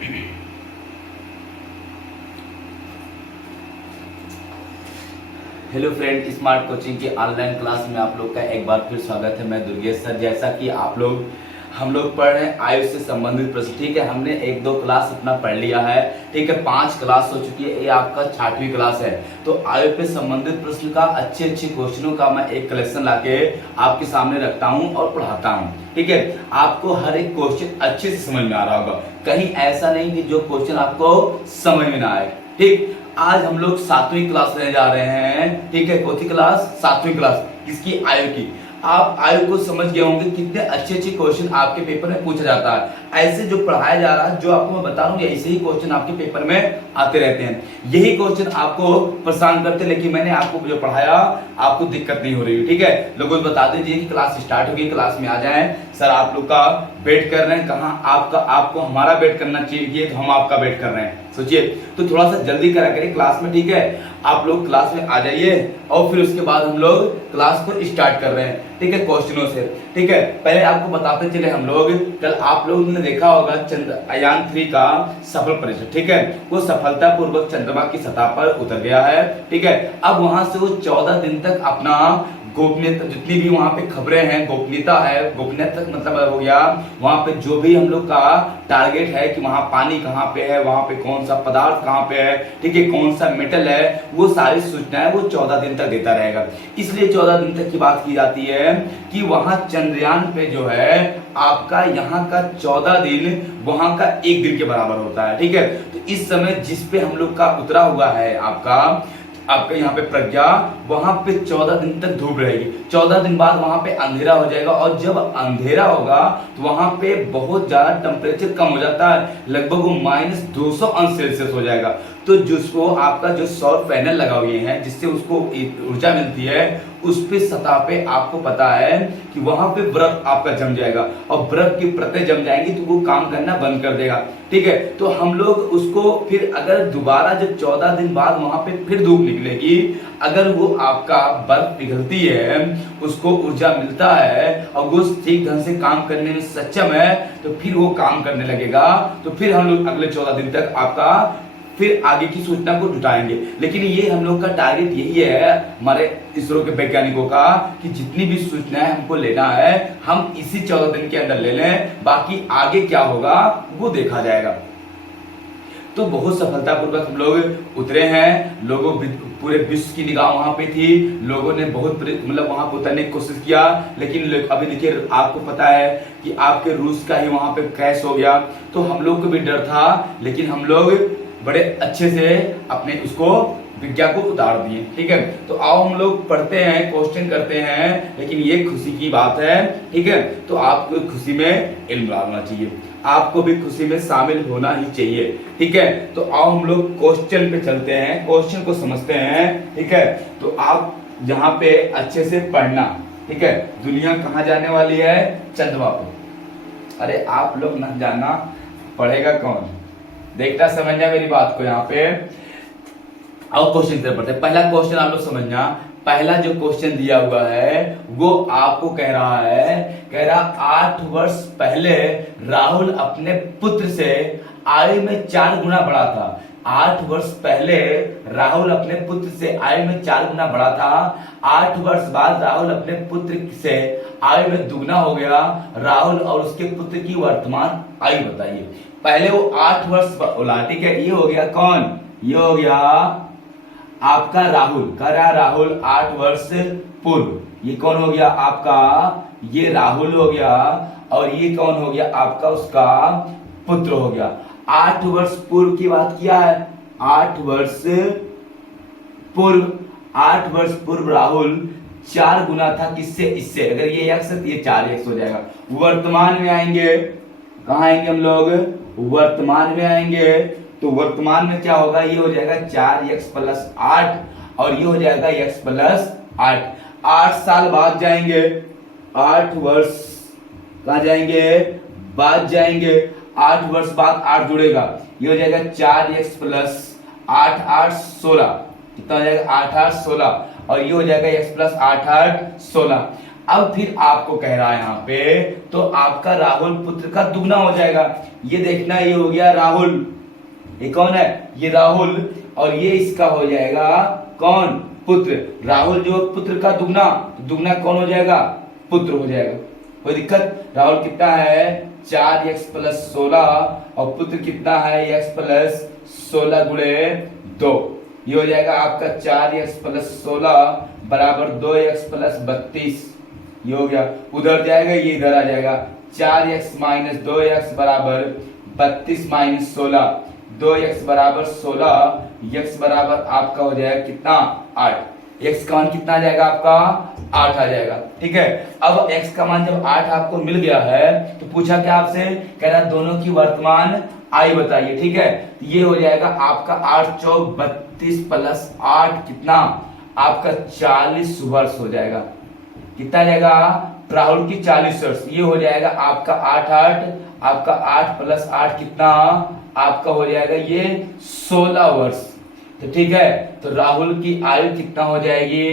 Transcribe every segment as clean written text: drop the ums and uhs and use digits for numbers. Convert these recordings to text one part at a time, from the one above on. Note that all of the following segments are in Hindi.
हेलो फ्रेंड, स्मार्ट कोचिंग की ऑनलाइन क्लास में आप लोग का एक बार फिर स्वागत है। मैं दुर्गेश सर। जैसा कि हम लोग पढ़ रहे हैं आयु से संबंधित प्रश्न। ठीक है, हमने एक दो क्लास अपना पढ़ लिया है। ठीक है, 5 क्लास हो चुकी है, ये आपका 6वीं क्लास है। तो आयु पे संबंधित प्रश्न का अच्छे क्वेश्चनों का मैं एक कलेक्शन लाके आपके सामने रखता हूँ और पढ़ाता हूँ। ठीक है, आपको हर एक क्वेश्चन अच्छे से समझ में आ रहा होगा। कहीं ऐसा नहीं कि जो क्वेश्चन आपको समझ में ना आए। ठीक, आज हम लोग 7वीं क्लास लेने जा रहे हैं। ठीक है, कौन सी क्लास? 7वीं क्लास। किसकी? आयु की। आप आयु को समझ गए होंगे कितने अच्छे क्वेश्चन आपके पेपर में पूछा जाता है। ऐसे जो पढ़ाया जा रहा है, जो आपको मैं बता रहा हूँ, ऐसे ही क्वेश्चन आपके पेपर में आते रहते हैं। यही क्वेश्चन आपको परेशान करते, लेकिन मैंने आपको जो पढ़ाया आपको दिक्कत नहीं हो रही है। ठीक है, लोगों को बता दीजिए कि क्लास स्टार्ट होगी, क्लास में आ जाए। सर आप लोग का वेट कर रहे हैं। कहाँ आपको हमारा वेट करना चाहिए, तो हम आपका वेट कर रहे हैं। सोचिए, तो थोड़ा सा जल्दी करा करिए क्लास में। ठीक है, आप लोग क्लास में आ जाइए और फिर उसके बाद हम लोग क्लास को स्टार्ट कर रहे हैं। ठीक है, क्वेश्चनों से। ठीक है, पहले आपको बताते चले हम लोग, कल आप लोगों ने देखा होगा चंद्रयान 3 का सफल परीक्षण। ठीक है, वो सफलतापूर्वक चंद्रमा की सतह पर उतर गया है। ठीक है, अब वहां से वो 14 दिन तक अपना गोपनीयता, जितनी भी वहां पे खबरें हैं, गोपनीयता है, गोपनीयता मतलब हो गया वहां पे जो भी हम लोग का टारगेट है कि वहां पानी कहाँ पे है, वहां पे कौन सा पदार्थ कहाँ पे है, ठीक है, कौन सा मेटल है, वो सारी सूचनाएं वो 14 दिन तक देता रहेगा। इसलिए 14 दिन तक की बात की जाती है कि वहां चंद्रयान पे जो है आपका यहाँ का 14 दिन वहां का 1 दिन के बराबर होता है। ठीक है, तो इस समय जिस पे हम लोग का उतरा हुआ है आपका यहाँ पे प्रज्ञा, वहां पे 14 दिन तक धूप रहेगी। 14 दिन बाद वहां पे अंधेरा हो जाएगा, और जब अंधेरा होगा तो वहां पे बहुत ज्यादा टेम्परेचर कम हो जाता है, लगभग वो -200 अंश सेल्सियस हो जाएगा। तो जिसको आपका जो सौर पैनल लगा हुए हैं, जिससे उसको ऊर्जा मिलती है, उस पे सतह पे आपको पता है कि वहां पे बर्फ आपका जम जाएगा, और बर्फ की परतें जम जाएंगी तो वो काम करना बंद कर देगा। ठीक है, तो हम लोग उसको फिर अगर दोबारा जब 14 दिन बाद वहां पे फिर धूप निकलेगी, अगर वो आपका बर्फ पिघलती है, उसको ऊर्जा मिलता है और वो ठीक ढंग से काम करने में सक्षम है, तो फिर वो काम करने लगेगा। तो फिर हम लोग अगले 14 दिन तक आपका फिर आगे की सूचना को जुटाएंगे। लेकिन ये हम लोग का टारगेट यही है हमारे इसरो के वैज्ञानिकों का, कि जितनी भी सूचनाएं हमको लेना है हम इसी 14 दिन के अंदर ले लें, बाकी आगे क्या होगा वो देखा जाएगा। तो बहुत सफलतापूर्वक हम लोग उतरे हैं। लोगों पूरे विश्व की निगाह वहां पे थी, लोगों ने बहुत मतलब वहां पे उतरने की कोशिश किया, लेकिन अभी देखिए आपको पता है कि आपके रूस का ही वहां पे क्रैश हो गया। तो हम लोग को भी डर था, लेकिन हम लोग बड़े अच्छे से अपने उसको विज्ञान को उतार दिए। ठीक है, तो आओ हम लोग पढ़ते हैं, क्वेश्चन करते हैं, लेकिन ये खुशी की बात है। ठीक है, तो आपको खुशी में इल्म लाना चाहिए, आपको भी खुशी में शामिल होना ही चाहिए। ठीक है, तो आओ हम लोग क्वेश्चन पे चलते हैं, क्वेश्चन को समझते हैं। ठीक है, तो आप यहाँ पे अच्छे से पढ़ना। ठीक है, दुनिया कहाँ जाने वाली है? चंद्रमा पर। अरे आप लोग न जाना, पढ़ेगा कौन? देखना, समझना मेरी बात को। यहाँ पे और क्वेश्चन की पढ़ते हैं। पहला क्वेश्चन आप लोग समझना। पहला जो क्वेश्चन दिया हुआ है वो आपको कह रहा 8 वर्ष पहले राहुल अपने पुत्र से आयु में 4 गुना बड़ा था। 8 वर्ष पहले राहुल अपने पुत्र से आयु में 4 गुना बड़ा था। 8 वर्ष बाद राहुल अपने पुत्र से आयु में दुगना हो गया। राहुल और उसके पुत्र की वर्तमान आयु बताइए। पहले वो 8 वर्ष बोला। ठीक है, ये हो गया कौन? ये हो गया आपका राहुल। कर रहा राहुल 8 वर्ष पूर्व। ये कौन हो गया आपका? ये राहुल हो गया। और ये कौन हो गया आपका? उसका पुत्र हो गया। 8 वर्ष पूर्व की बात किया है। 8 वर्ष पूर्व, 8 वर्ष पूर्व राहुल 4 गुना था। किससे? इससे। अगर ये x है तो ये 4x हो जाएगा। वर्तमान में आएंगे, कहा आएंगे हम लोग? वर्तमान में आएंगे। तो वर्तमान में क्या होगा? ये हो जाएगा 4x + 8, और ये हो जाएगा x + 8। 8 साल बाद जाएंगे, 8 वर्ष कहा जाएंगे? बाद जाएंगे। 8 वर्ष बाद 8 जुड़ेगा, ये हो जाएगा 4x + 8, 8 16। कितना हो जाएगा? 8 8 16, और ये हो जाएगा x + 8 8 16। अब फिर आपको कह रहा है यहाँ पे, तो आपका राहुल पुत्र का दुगना हो जाएगा। ये देखना, ये हो गया राहुल, ये कौन है, ये राहुल, और ये इसका हो जाएगा कौन, पुत्र। राहुल जो पुत्र का दुगना, दुगना कौन हो जाएगा, पुत्र हो जाएगा। कोई दिक्कत। राहुल कितना है 4x प्लस 16 और पुत्र कितना है x प्लस 16 गुणे 2। ये हो जाएगा आपका 4x प्लस 16 बराबर 2x प्लस 32। ये हो गया, उधर जाएगा ये इधर आ जाएगा। 4x माइनस 2x बराबर 32 माइनस 16, 2x बराबर 16, x बराबर आपका हो जाएगा कितना 8। x का मान कितना आ जाएगा आपका 8 आ जाएगा। ठीक है, अब x का मान जब 8 आपको मिल गया है तो पूछा क्या आपसे, कह रहा दोनों की वर्तमान आयु बताइए। ठीक है, ये हो जाएगा आपका 8 चौक 32 प्लस 8 कितना आपका 40 वर्ष हो जाएगा। कितना जाएगा, राहुल की 40 वर्ष। ये हो जाएगा आपका 8 प्लस 8 कितना आपका हो जाएगा ये 16 वर्ष। तो ठीक है, तो राहुल की आयु कितना हो जाएगी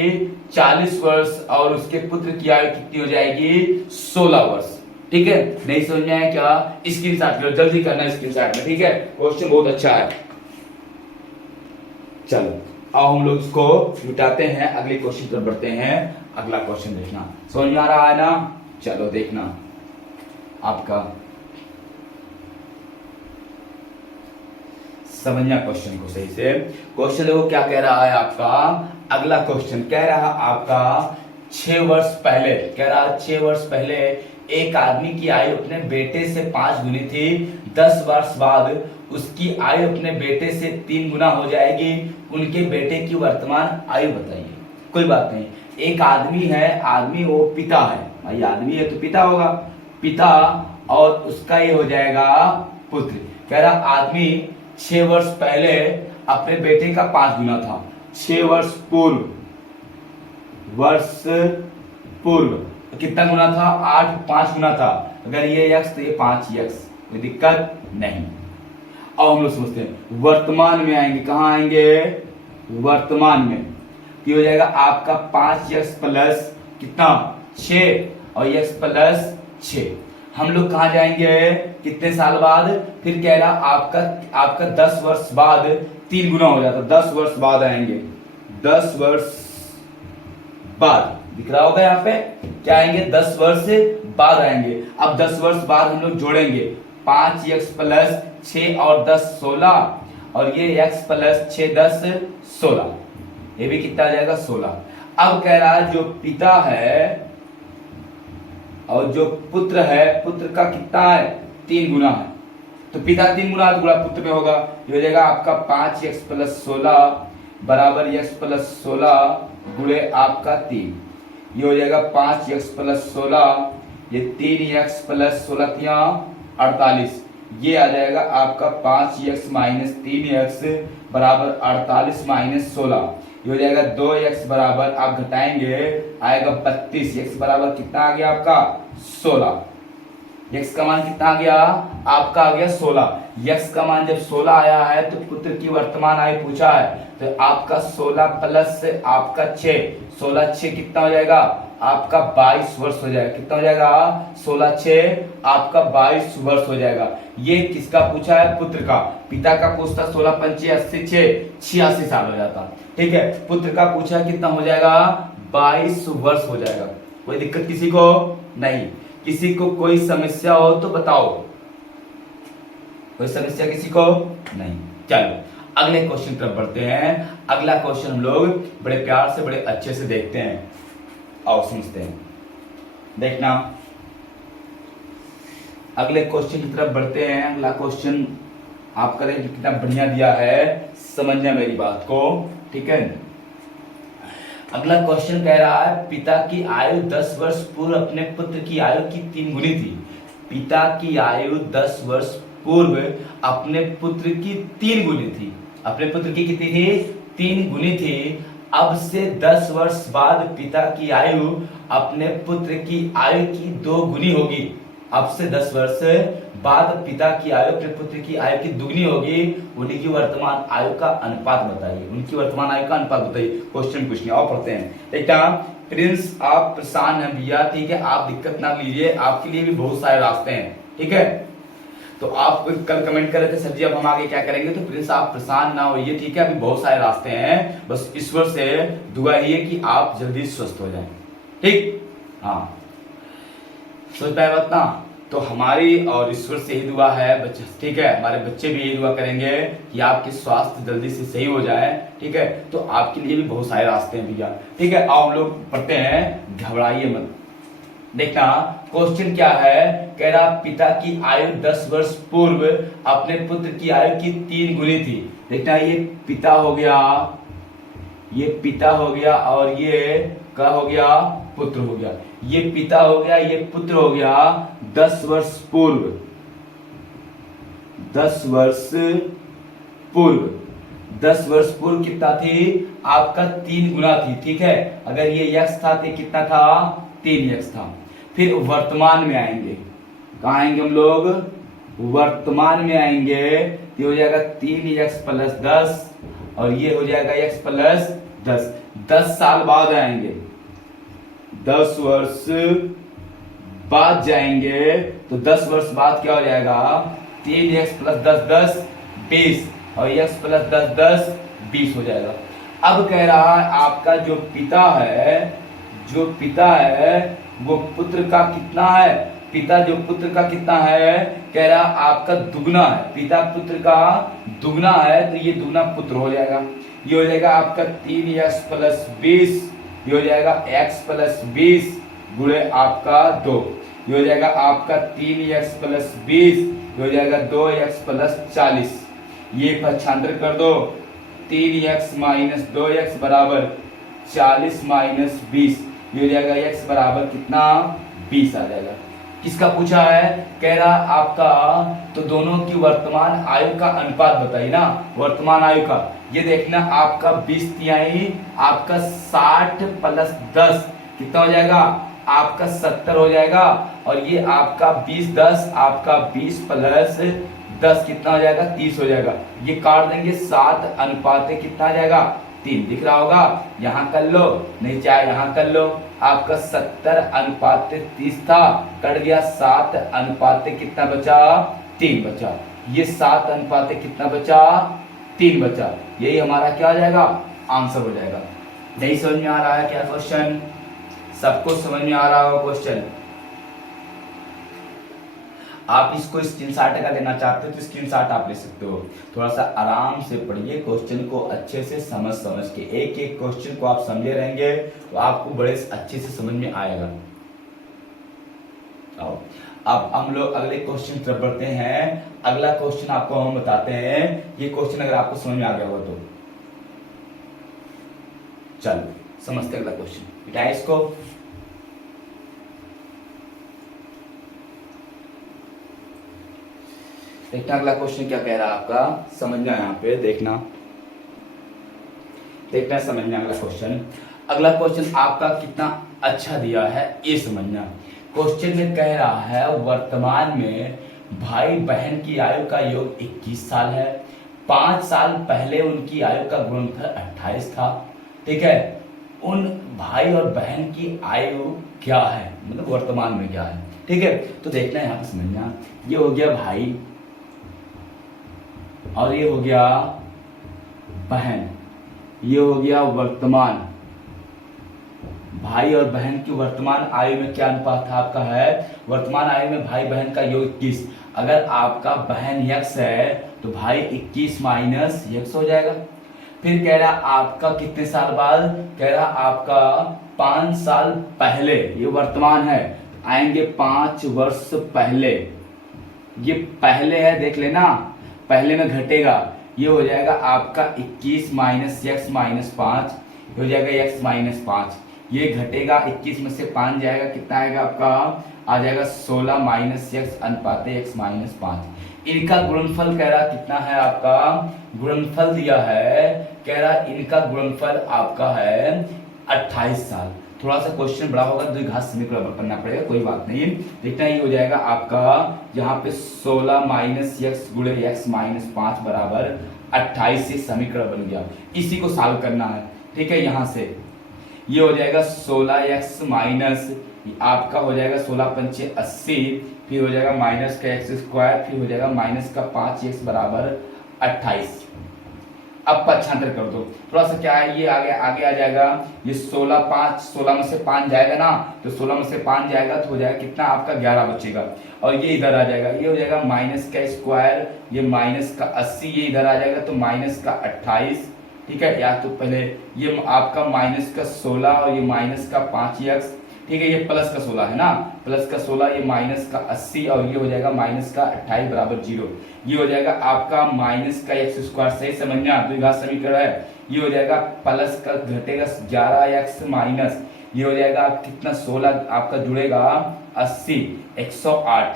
40 वर्ष और उसके पुत्र की आयु कितनी हो जाएगी 16 वर्ष। ठीक है, नहीं समझ में आया क्या, स्क्रीनशॉट लो, जल्दी करना स्क्रीनशॉट में। ठीक है, क्वेश्चन बहुत अच्छा है। चलो अब हम लोग इसको मिटाते हैं, अगले क्वेश्चन पर बढ़ते हैं। अगला क्वेश्चन देखना, समझ में आ रहा है ना, चलो देखना आपका समझना क्वेश्चन को सही से। क्वेश्चन देखो क्या कह रहा है आपका, अगला क्वेश्चन कह रहा आपका 6 वर्ष पहले, कह रहा 6 वर्ष पहले एक आदमी की आयु अपने बेटे से 5 गुनी थी, 10 वर्ष बाद उसकी आयु अपने बेटे से 3 गुना हो जाएगी, उनके बेटे की वर्तमान आयु बताइए। कोई बात नहीं, एक आदमी है, आदमी वो पिता है, भाई आदमी है तो पिता होगा, पिता, और उसका ये हो जाएगा पुत्र। कह रहा आदमी 6 वर्ष पहले अपने बेटे का 5 गुना था, 6 वर्ष पूर्व कितना गुना था 8, 5 गुना था। अगर ये x तो ये 5x, कोई दिक्कत नहीं। अब हम लोग समझते हैं वर्तमान में आएंगे, कहां आएंगे वर्तमान में, तो हो जाएगा आपका 5x प्लस कितना 6 और x प्लस 6। हम लोग कहां जाएंगे कितने साल बाद, फिर कह रहा आपका 10 वर्ष बाद 3 गुना हो जाता, 10 वर्ष बाद आएंगे, 10 वर्ष बाद दिख रहा होगा यहाँ पे, क्या आएंगे 10 वर्ष बाद आएंगे। अब 10 वर्ष बाद हम लोग जोड़ेंगे 5x प्लस 6 और 10 16, और ये x प्लस 6 10 16, ये भी कितना आ जाएगा 16। अब कह रहा है जो पिता है और जो पुत्र है, पुत्र का कितना है 3 गुना है, तो पिता 3 गुना गुणा पुत्र में होगा, ये हो जाएगा आपका 5x प्लस 16 बराबर x प्लस 16 गुणे आपका 3। ये हो जाएगा 5x प्लस 16, ये 3x प्लस 16 48, ये आ जाएगा आपका 5x माइनस 3x बराबर 48 माइनस 16। ये हो जाएगा 2x बराबर आप घटाएंगे आएगा 32, x बराबर कितना आ गया आपका 16। x का मान कितना आ गया आपका आ गया 16। x का मान जब 16 आया है तो पुत्र की वर्तमान आयु पूछा है, तो आपका 16 प्लस आपका 6, 16 6 कितना हो जाएगा आपका 22 वर्ष हो जाएगा। कितना हो जाएगा 16 6 आपका 22 वर्ष हो जाएगा। ये किसका पूछा है पुत्र का, पिता का पूछता 16 पंचे 80 6 86 साल हो जाता। ठीक है, पुत्र का पूछा कितना हो जाएगा 22 वर्ष हो जाएगा। कोई दिक्कत किसी को नहीं, किसी को कोई समस्या हो तो बताओ, कोई समस्या किसी को नहीं। चलो अगले क्वेश्चन तरफ बढ़ते हैं। अगला क्वेश्चन हम लोग बड़े प्यार से बड़े अच्छे से देखते हैं, आओ समझते हैं। देखना अगले क्वेश्चन की तरफ बढ़ते हैं। अगला क्वेश्चन आपका देखिए कितना बढ़िया दिया है, समझना मेरी बात को। ठीक है, अगला क्वेश्चन कह रहा है पिता की आयु 10 वर्ष पूर्व अपने पुत्र की आयु की 3 गुनी थी। पिता की आयु 10 वर्ष पूर्व अपने पुत्र की 3 गुनी थी। अपने पुत्र की कितनी थी 3 गुनी थी। अब से 10 वर्ष बाद पिता की आयु अपने पुत्र की आयु की 2 गुनी होगी। अब से 10 वर्ष बाद पिता की आयु अपने पुत्र की आयु की दुगनी होगी। उनकी वर्तमान आयु का अनुपात बताइए। उनकी वर्तमान आयु का अनुपात बताइए। क्वेश्चन पूछने और पढ़ते हैं। देखना प्रिंस आप परेशान हैं भैया, ठीक है, आप दिक्कत ना लीजिए, आपके लिए भी बहुत सारे रास्ते हैं, ठीक है। तो आप कल कमेंट कर रहे थे सर जी अब हम आगे क्या करेंगे, तो प्रिंस आप परेशान ना होइए, ठीक है, अभी बहुत सारे रास्ते हैं, बस ईश्वर से दुआ ये कि आप जल्दी स्वस्थ हो जाएं, ठीक। हाँ, सोच पाए बात ना। तो हमारी और ईश्वर से ही दुआ है बच्चे, ठीक है, हमारे बच्चे भी यही दुआ करेंगे कि आपके स्वास्थ्य जल्दी से सही हो जाए, ठीक है। तो आपके लिए भी बहुत सारे रास्ते हैं भैया, ठीक है। आओ हम लोग पढ़ते हैं, घबराइए मत। देखना क्वेश्चन क्या है, कह रहा पिता की आयु 10 वर्ष पूर्व अपने पुत्र की आयु की 3 गुनी थी। देखना ये पिता हो गया, ये पिता हो गया, और ये क्या हो गया, पुत्र हो गया। ये पिता हो गया, ये पुत्र हो गया। 10 वर्ष पूर्व, 10 वर्ष पूर्व, 10 वर्ष पूर्व कितना थी आपका 3 गुना थी, ठीक है। अगर ये यक्स था तो कितना था 3 यक्स था। फिर वर्तमान में आएंगे, कहा आएंगे हम लोग, वर्तमान में आएंगे, ये हो जाएगा 3 यक्स प्लस 10, और ये हो जाएगा x प्लस 10। 10 साल बाद आएंगे, 10 वर्ष बाद जाएंगे, तो 10 वर्ष बाद क्या हो जाएगा, 3x प्लस 10 10 20, और x प्लस 10 10 20 हो जाएगा। अब कह रहा है आपका जो पिता है, जो पिता है वो पुत्र का कितना है, पिता जो पुत्र का कितना है, कह रहा आपका दुगना है, पिता पुत्र का दुगना है, तो ये दुगना पुत्र हो जाएगा। ये हो जाएगा आपका 3x प्लस 20, ये हो जाएगा x प्लस 20 गुणे आपका 2, ये हो जाएगा आपका 3x प्लस 20, ये हो जाएगा 2x प्लस 40। ये पक्षांतर कर दो, 3x माइनस 2x बराबर 40 माइनस 20, ये हो जाएगा x बराबर कितना 20 आ जाएगा। किसका पूछा है, कह रहा आपका, तो दोनों की वर्तमान आयु का अनुपात बताइए ना, वर्तमान आयु का। ये देखना आपका 20 तिहाई आपका 60 प्लस 10 कितना हो जाएगा, आपका 70 हो जाएगा, और ये आपका 20 10 आपका 20 प्लस 10 कितना हो जाएगा 30 हो जाएगा। ये काट देंगे, 7 अनुपात कितना आ जाएगा 3, दिख रहा होगा, यहाँ कर लो, नहीं चाहे यहाँ कर लो। आपका 70 अनुपात 30 था, कट गया, 7 अनुपात कितना बचा 3 बचा। ये 7 अनुपात कितना बचा 3 बचा। यही हमारा क्या हो जाएगा, आंसर हो जाएगा। नहीं समझ में आ रहा है क्या क्वेश्चन, सबको समझ में आ रहा होगा क्वेश्चन। आप इसको स्क्रीनशॉट का लेना चाहते हो तो स्क्रीनशॉट आप ले सकते हो। थोड़ा सा आराम से पढ़िए, क्वेश्चन को अच्छे से समझ के, एक एक क्वेश्चन को आप समझे रहेंगे तो आपको बड़े अच्छे से समझ में आएगा। आओ अब हम लोग अगले क्वेश्चन तरफ बढ़ते हैं। अगला क्वेश्चन आपको हम बताते हैं, ये क्वेश्चन अगर आपको समझ में आ गया हो तो चलो समझते अगला क्वेश्चन, बिठाए इसको। देखना अगला क्वेश्चन क्या कह रहा है आपका, समझना यहाँ पे, देखना समझना अगला क्वेश्चन। अगला क्वेश्चन आपका कितना अच्छा दिया है ये समझना। क्वेश्चन में कह रहा है वर्तमान में भाई बहन की आयु का योग 21 साल है। 5 साल पहले उनकी आयु का गुणनफल 28 था, ठीक है। उन भाई और बहन की आयु क्या है, मतलब वर्तमान में क्या है, ठीक है। तो देखना यहाँ पे समझना, ये हो गया भाई और ये हो गया बहन, ये हो गया वर्तमान। भाई और बहन की वर्तमान आयु में क्या अनुपात था आपका है, वर्तमान आयु में भाई बहन का योग 21। अगर आपका बहन x है तो भाई 21 माइनस x हो जाएगा। फिर कह रहा आपका कितने साल बाद, कह रहा आपका 5 साल पहले, ये वर्तमान है, आएंगे 5 वर्ष पहले। ये पहले है, देख लेना, पहले में घटेगा, ये हो जाएगा आपका 21 माइनस एक्स माइनस 5, हो जाएगा x माइनस 5। ये घटेगा, 21 में से 5 जाएगा, कितना आएगा आपका, आ जाएगा 16 माइनस एक्स अनुपात x माइनस 5। इनका गुणनफल कह रहा कितना है आपका, गुणनफल दिया है, कह रहा इनका गुणनफल आपका है 28 साल। थोड़ा सा क्वेश्चन बड़ा होगा, द्विघात समीकरण करना पड़ेगा, कोई बात नहीं। देखना ये हो जाएगा आपका यहाँ पे 16 माइनस एक्स गुणे एक्स माइनस 5 बराबर 28 से समीकरण बन गया। इसी को सॉल्व करना है, ठीक है। यहाँ से ये हो जाएगा 16x माइनस आपका हो जाएगा 16 पंचे 80, फिर हो जाएगा माइनस का एक्स स्क्वायर, फिर हो जाएगा माइनस का 5x बराबर 28। अब पक्षांतर कर दो, थोड़ा सा क्या है ये आगे आगे आ जाएगा, ये 16 में से 5 जाएगा ना, तो 16 में से 5 जाएगा तो हो जाएगा कितना आपका 11 बचेगा, और ये इधर आ जाएगा, ये हो जाएगा माइनस का स्क्वायर, ये माइनस का 80, ये इधर आ जाएगा तो माइनस का 28। ठीक है, या तो पहले ये आपका माइनस का 16 और ये माइनस का 5x, ठीक है, ये प्लस का 16 है ना, प्लस का 16, ये माइनस का 80 और ये हो जाएगा माइनस का 28 बराबर 0। ये हो जाएगा आपका माइनस का एक्स स्क्वायर, सही समझना, द्विघात समीकरण है। ये हो जाएगा प्लस का घटेगा 11x माइनस, ये हो जाएगा आप कितना 16 आपका जुड़ेगा 80, 108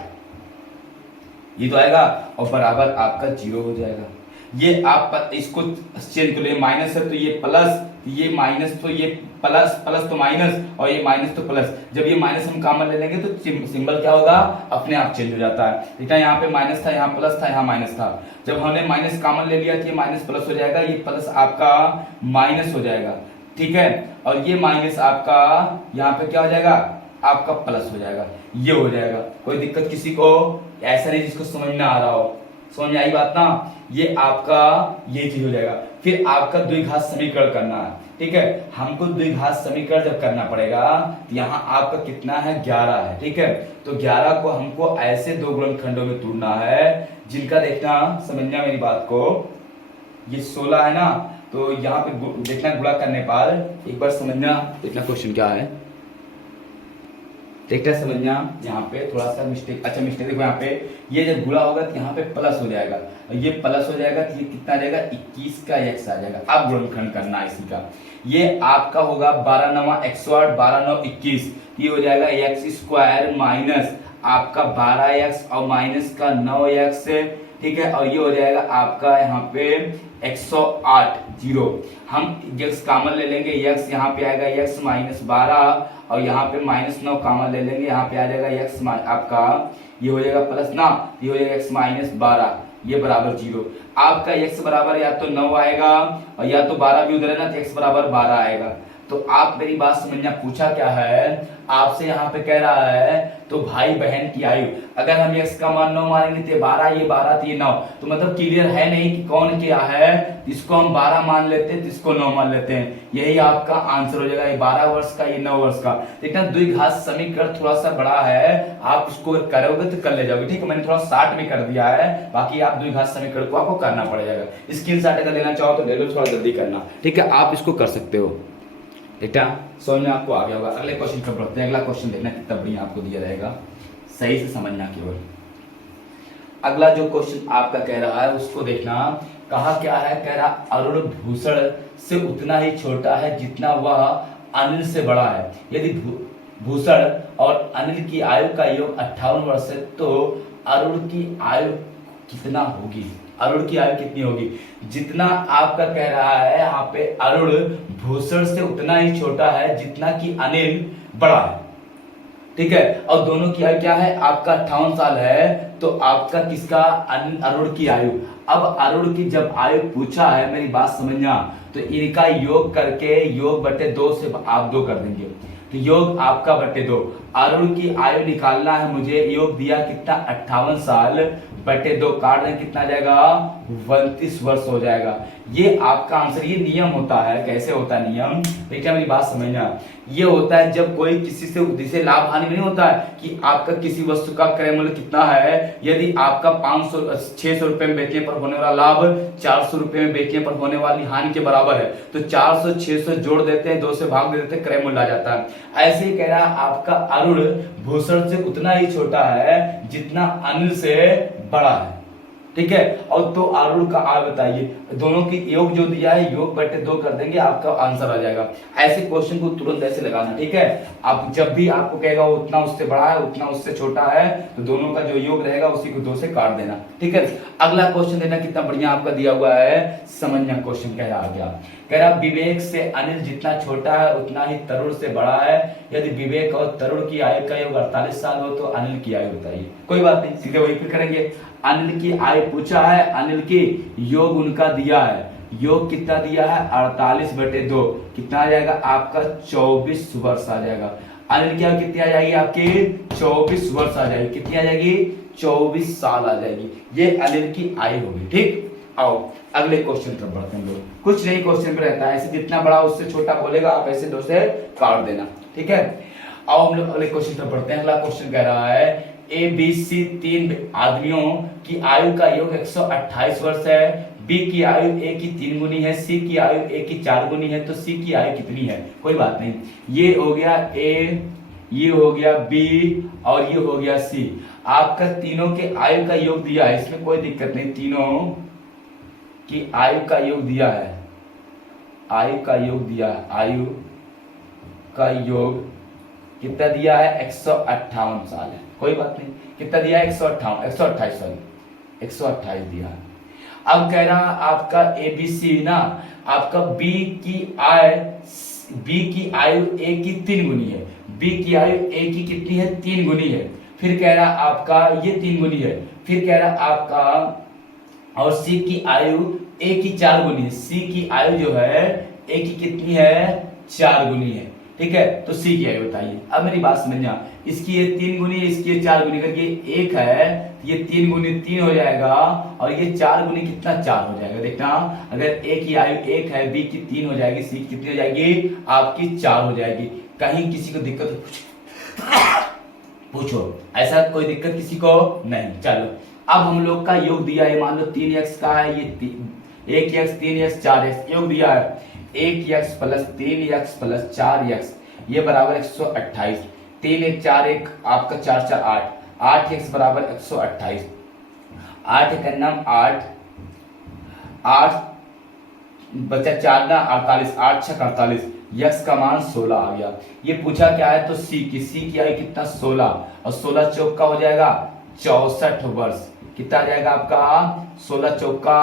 ये तो आएगा, और बराबर आपका 0 हो जाएगा। ये आप इसको चेंज कर लो, माइनस है तो ये प्लस, ये माइनस तो ये प्लस, प्लस तो माइनस, और ये माइनस तो प्लस। जब ये माइनस हम कॉमन ले लेंगे तो सिंबल क्या होगा, अपने आप चेंज हो जाता है। ठीक है, यहाँ पे माइनस था, यहाँ प्लस था, यहाँ माइनस था, जब हमने माइनस कॉमन ले लिया तो ये माइनस प्लस हो जाएगा, ये प्लस आपका माइनस हो जाएगा। ठीक है, और ये माइनस आपका यहाँ पे क्या हो जाएगा, आपका प्लस हो जाएगा, ये हो जाएगा। कोई दिक्कत किसी को, ऐसा नहीं जिसको समझ में आ रहा हो, समझ में आई बात ना, ये आपका ये चीज हो जाएगा। फिर आपका द्विघात समीकरण करना है। ठीक है, हमको द्विघात समीकरण जब करना पड़ेगा तो यहाँ आपका कितना है, 11 है। ठीक है, तो 11 को हमको ऐसे दो गुणनखंडों में तोड़ना है जिनका देखना, समझना मेरी बात को, ये 16 है ना, तो यहाँ पे देखना गुणा करने पर एक बार समझना, देखना क्वेश्चन क्या है, देखना समझना। यहाँ पे थोड़ा सा मिस्टेक, अच्छा मिस्टेक देखो, यहाँ पे ये जब गुणा होगा तो यहाँ पे प्लस हो जाएगा, ये प्लस हो जाएगा तो ये कितना आ जाएगा, 21 का x आ जाएगा। अब गुणनखंड करना है इसी का, ये आपका होगा 12 9 108, 12 9 21, ये हो जाएगा एक्स स्क्वायर माइनस आपका 12x और माइनस का 9x। ठीक है, और ये हो जाएगा आपका यहाँ पे 108 0, हम x कॉमन ले लेंगे, x यहाँ पे आएगा x माइनस 12 और यहाँ पे माइनस 9 कॉमन ले लेंगे, यहाँ पे आ जाएगा x आपका ये हो जाएगा प्लस ना, ये हो जाएगा x माइनस 12, ये बराबर 0। आपका x बराबर या तो 9 आएगा और या तो 12 भी उधर है ना, तो x बराबर 12 आएगा। तो आप मेरी बात समझना, पूछा क्या है आपसे, यहाँ पे कह रहा है तो भाई बहन की आयु, अगर हम x का मान 9 मानेंगे तो 12, ये 12 तो ये 9, तो मतलब क्लियर है नहीं कि कौन क्या है, इसको हम 12 मान लेते हैं तो इसको 9 मान लेते हैं, यही आपका आंसर हो जाएगा। ये 12 वर्ष का, ये 9 वर्ष का। देखना द्विघात समीकरण थोड़ा सा बड़ा है, आप इसको करोगे तो कर ले जाओगे। ठीक है, मैंने थोड़ा शार्ट में कर दिया है, बाकी आप द्विघात समीकरण को आपको करना पड़ेगा। स्क्रीनशॉट अगर लेना चाहो तो ले लो, थोड़ा जल्दी करना। ठीक है, आप इसको कर सकते हो। बेटा समझ में आपको आ गया होगा। अगले क्वेश्चन पर बढ़ते हैं। अगला क्वेश्चन देखना कितना बढ़िया आपको दिया रहेगा, सही से समझना केवल। अगला जो क्वेश्चन आपका कह रहा है उसको देखना, कहा क्या है, कह रहा अरुण भूषण से उतना ही छोटा है जितना वह अनिल से बड़ा है। यदि भूषण और अनिल की आयु का योग 58 वर्ष है तो अरुण की आयु कितना होगी, अरुण की आयु कितनी होगी। जितना आपका कह रहा है यहाँ पे अरुण भूषण से उतना ही छोटा है जितना कि अनिल बड़ा है। ठीक है, और दोनों की आयु क्या है, आपका 58 साल है, तो आपका किसका, अरुण की आयु। अब अरुण की जब आयु पूछा है, मेरी बात समझना, तो इनका योग करके योग बटे 2 से आप 2 कर देंगे, तो योग आपका बटे 2। अरुण की आयु निकालना है मुझे, योग दिया कितना 58 साल बटे 2 काट दें, कितना जाएगा 32 वर्ष हो जाएगा। ये आपका आंसर। ये नियम होता है, कैसे होता है नियम, देखिए मेरी बात समझना, ये होता है जब कोई किसी से, जिसे लाभ हानि नहीं होता है कि आपका किसी वस्तु का क्रय मूल्य कितना है, यदि आपका 600 रुपए में बेचने पर होने वाला लाभ 400 रुपए में बेचने पर होने वाली हानि के बराबर है, तो 400 600 जोड़ देते हैं, 2 से भाग दे देते हैं, क्रय मूल्य आ जाता है। ऐसे ही कह रहा है आपका अरुण भूषण से उतना ही छोटा है जितना अनिल से बड़ा है। ठीक है, और तो अरुण का आय बताइए, दोनों की योग जो दिया है योग बटे 2 कर देंगे, आपका आंसर आ जाएगा। ऐसे क्वेश्चन को तुरंत ऐसे लगाना। ठीक है, आप जब भी आपको कहेगा उतना उससे बड़ा है उतना उससे छोटा है, तो दोनों का जो योग रहेगा उसी को 2 से काट देना। ठीक है, अगला क्वेश्चन देना कितना बढ़िया आपका दिया हुआ है, समझना क्वेश्चन कह रहा गया, कह रहा विवेक से अनिल जितना छोटा है उतना ही तरुण से बड़ा है। यदि विवेक और तरुण की आयु का योग 48 साल हो तो अनिल की आयु बताइए। कोई बात नहीं, सीधे वही फिर करेंगे। अनिल की आयु पूछा है, अनिल की योग उनका दिया है, योग कितना दिया है 48/2, कितना आ जाएगा आपका 24 वर्ष आ जाएगा। अनिल की आयु कितनी आ जाएगी आपकी 24 वर्ष आ जाएगी, कितनी आ जाएगी 24 साल आ जाएगी। ये अनिल की आयु होगी। ठीक, आओ अगले क्वेश्चन पर बढ़ते हैं लोग। कुछ नहीं क्वेश्चन पे रहता है, ऐसे जितना बड़ा उससे छोटा बोलेगा आप ऐसे दो से काट देना। ठीक है, आओ हम लोग अगले क्वेश्चन पर बढ़ते हैं। अगला क्वेश्चन कह रहा है ए बी सी 3 आदमियों की आयु का योग 128 वर्ष है। बी की आयु ए की 3 गुनी है, सी की आयु ए की 4 गुनी है, तो सी की आयु कितनी है? कोई बात नहीं, ये हो गया ए, ये हो गया बी और ये हो गया सी। आपका तीनों के आयु का योग दिया है, इसमें कोई दिक्कत नहीं, तीनों की आयु का योग दिया है, आयु का योग दिया है, आयु का योग कितना दिया है 158 साल है। कोई बात नहीं, कितना दिया है 128 सॉरी 128 दिया है। अब कह रहा आपका एबीसी ना, आपका बी की आयु ए की 3 गुनी है, बी की आयु ए की कितनी है 3 गुनी है। फिर कह रहा आपका ये 3 गुनी है, फिर कह रहा आपका और सी की आयु ए की 4 गुनी है, सी की आयु जो है ए की कितनी है 4 गुनी है। ठीक है, तो सी की आयु बताइए। अब मेरी बात समझना, इसकी ये 3 गुनी है, इसकी ये 4 गुनी, करके एक है ये 3 गुनी 3 हो जाएगा और ये 4 गुनी कितना 4 हो जाएगा। देखना, अगर ए की आयु 1 है, बी की 3 हो जाएगी, सी की कितनी हो जाएगी आपकी 4 हो जाएगी। कहीं किसी को दिक्कत पूछो, ऐसा कोई दिक्कत किसी को नहीं। चलो अब हम लोग का योग दिया है, मान लो 3x का है, ये 1x 3x 4x योग दिया है, 1x plus 3x plus 4x ये बराबर 128, 3 1 4 1 आपका 4 4 8, 8x बराबर 128, 8 का नाम 8 8 बचा 4 ना 48, 8 6 48, यक्स का मान 16 आ गया। ये पूछा क्या है तो सी की आयु कितना 16 और 16 चौका हो जाएगा 64 वर्ष। कितना आ जाएगा आपका 16 चौका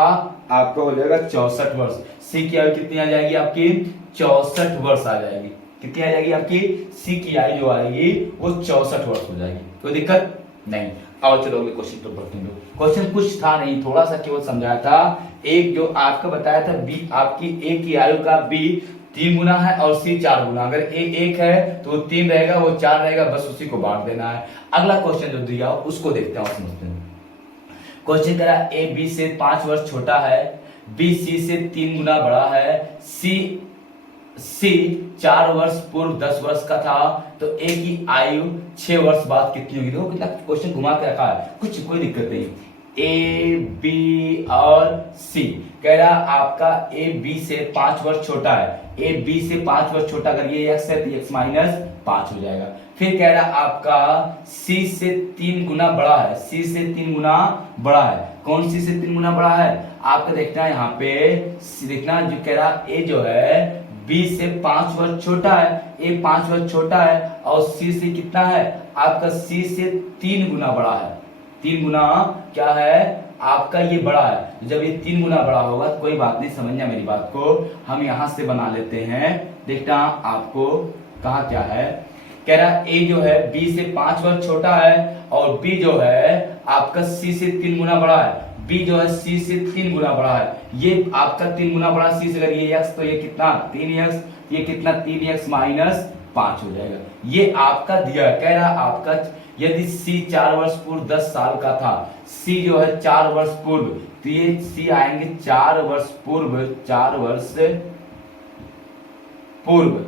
आपका हो जाएगा 64 वर्ष। सी की आयु कितनी आ जाएगी आपकी 64 वर्ष आ जाएगी। कितनी आ जाएगी आपकी सी की आयु जो आएगी वो 64 वर्ष हो जाएगी। कोई दिक्कत नहीं। आओ चलो अगले क्वेश्चन पर बढ़ते हैं। क्वेश्चन कुछ था नहीं, थोड़ा सा केवल समझाया था। एक जो आपका बताया था बी आपकी ए की आयु का बी 3 गुना है और सी 4 गुना। अगर ए 1 है तो वो 3 रहेगा, वो 4 रहेगा, बस उसी को बांट देना है। अगला क्वेश्चन जो दिया उसको देखते हैं और समझते हैं। क्वेश्चन कह रहा है ए बी से 5 वर्ष छोटा है, बी सी से 3 गुना बड़ा है, सी 4 वर्ष पूर्व 10 वर्ष का था, तो ए की आयु 6 वर्ष बाद कितनी होगी। देखो कितना क्वेश्चन घुमा के रखा है, कुछ कोई दिक्कत नहीं। ए बी और सी कह रहा आपका ए बी से 5 वर्ष छोटा है, ए बी से 5 वर्ष छोटा अगर ये x है तो x माइनस 5 हो जाएगा। फिर कह रहा आपका सी से 3 गुना बड़ा है, सी से 3 गुना बड़ा है। कौन सी से 3 गुना बड़ा है आपका देखना है यहाँ पे, देखना जो कह रहा ए जो है बी से 5 वर्ष छोटा है, ए 5 वर्ष छोटा है और सी से कितना है आपका सी से 3 गुना बड़ा है। 3 गुना क्या है आपका ये बड़ा है। जब ये 3 गुना बड़ा होगा तो कोई बात नहीं, समझना मेरी बात को, हम यहां से बना लेते हैं। देखना आपको कहा क्या है, कह रहा ए जो है बी से 5 वर्ष छोटा है और बी जो है आपका सी से 3 गुना बड़ा है, बी जो है सी से 3 गुना बड़ा है। ये आपका 3 गुना बड़ा सी से, अगर ये x तो ये कितना 3x, ये कितना 3x माइनस 5 हो जाएगा। ये आपका दिया है। कह रहा आपका यदि सी 4 वर्ष पूर्व 10 साल का था, सी जो है 4 वर्ष पूर्व, तो ये सी आएंगे 4 वर्ष पूर्व, 4 वर्ष पूर्व,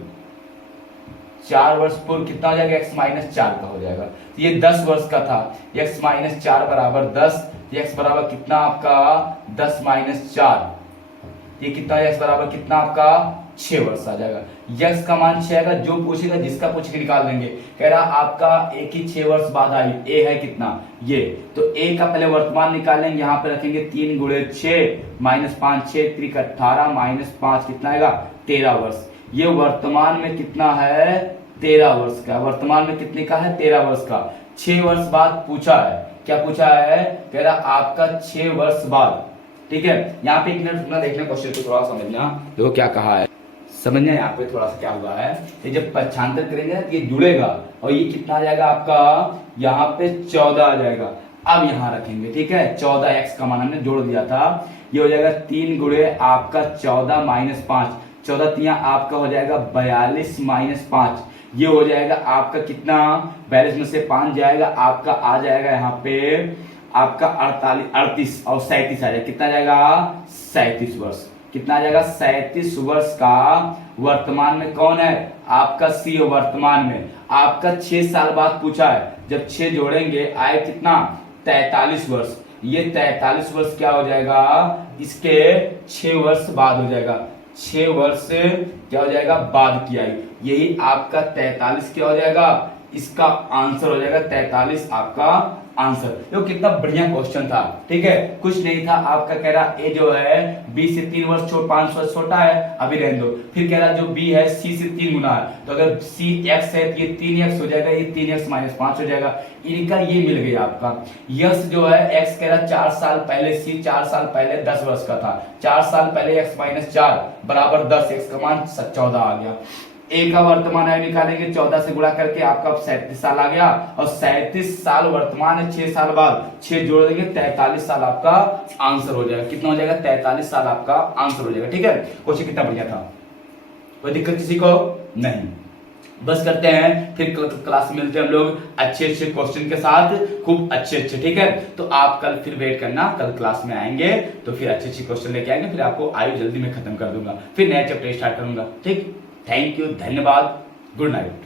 4 वर्ष पूर्व कितना हो जाएगा x माइनस 4 का हो जाएगा। तो ये 10 वर्ष का था, x माइनस 4 बराबर 10, x बराबर कितना आपका 10 माइनस 4, ये कितना x बराबर कितना आपका 6 वर्ष आ जाएगा। x का मान 6 आएगा, जो पूछेगा जिसका पूछ के निकाल देंगे। कह रहा आपका a की 6 वर्ष बाद आई, a है कितना ये, तो a का पहले वर्तमान निकालेंगे, यहाँ पे रखेंगे 3 गुणे 6 माइनस 5, 6 त्रिक 18 माइनस 5 कितना आएगा 13 वर्ष। ये वर्तमान में कितना है 13 वर्ष का, वर्तमान में कितने का है 13 वर्ष का। 6 वर्ष बाद पूछा है, क्या पूछा है कह रहा आपका 6 वर्ष बाद। ठीक है, यहाँ पे एक मिनट रुकना, देखना क्वेश्चन को थोड़ा समझना, देखो क्या कहा है समझना। यहाँ पे थोड़ा सा क्या हुआ है, ये जब पक्षांतर करेंगे ये जुड़ेगा और ये कितना आ जाएगा आपका यहाँ पे 14 आ जाएगा। अब यहां रखेंगे, ठीक है। 14x का मान हमने जोड़ दिया था, ये हो जाएगा 3 गुणे आपका 14 माइनस 5, 14 तिया आपका हो जाएगा 42 माइनस 5, ये हो जाएगा आपका कितना, 42 में से 5 जाएगा आपका, आ जाएगा यहाँ पे आपका 38 और 37 आ जाएगा, कितना जाएगा 37 वर्ष। कितना आ जाएगा 37 वर्ष का वर्तमान में कौन है आपका सी, वर्तमान में आपका 6 साल बाद पूछा है, जब 6 जोड़ेंगे आए कितना 43 वर्ष, ये 43 वर्ष क्या हो जाएगा, इसके 6 वर्ष बाद हो जाएगा, 6 वर्ष क्या हो जाएगा बाद की आई, यही आपका 43 क्या हो जाएगा, इसका आंसर हो जाएगा 43 आपका आंसर। देखो कितना बढ़िया क्वेश्चन था, ठीक है, कुछ नहीं था आपका, कह रहा ए जो है बी से 3 वर्ष 5 वर्ष छोटा है, अभी रहने दो। फिर कह रहा जो बी है सी से 3 गुना है, तो अगर सी एक्स है तो ये 3x हो जाएगा, ये 3x माइनस 5 हो जाएगा, इनका ये मिल गया आपका। यस जो है एक्स कह रहा 4 साल पहले, सी 4 साल पहले 10 वर्ष का था, 4 साल पहले x माइनस 4 बराबर 10, x का मान 14 आ गया। ए का वर्तमान आयु निकालेंगे, 14 से गुणा करके आपका 37 साल आ गया, और 37 साल वर्तमान है, 6 साल बाद 6 जोड़ देंगे 43 साल आपका आंसर हो जाएगा। कितना हो जाएगा 43 साल आपका आंसर हो जाएगा, ठीक है। क्वेश्चन कितना बढ़िया था, कोई दिक्कत किसी को नहीं। बस करते हैं, फिर क्लास में मिलते हैं हम लोग अच्छे अच्छे क्वेश्चन के साथ, खूब अच्छे, ठीक है। तो आप कल फिर वेट करना, कल क्लास में आएंगे तो फिर अच्छे अच्छे लेके आएंगे, फिर आपको आयु जल्दी में खत्म कर दूंगा, फिर नया चैप्टर स्टार्ट करूंगा, ठीक। थैंक यू, धन्यवाद, गुड नाइट।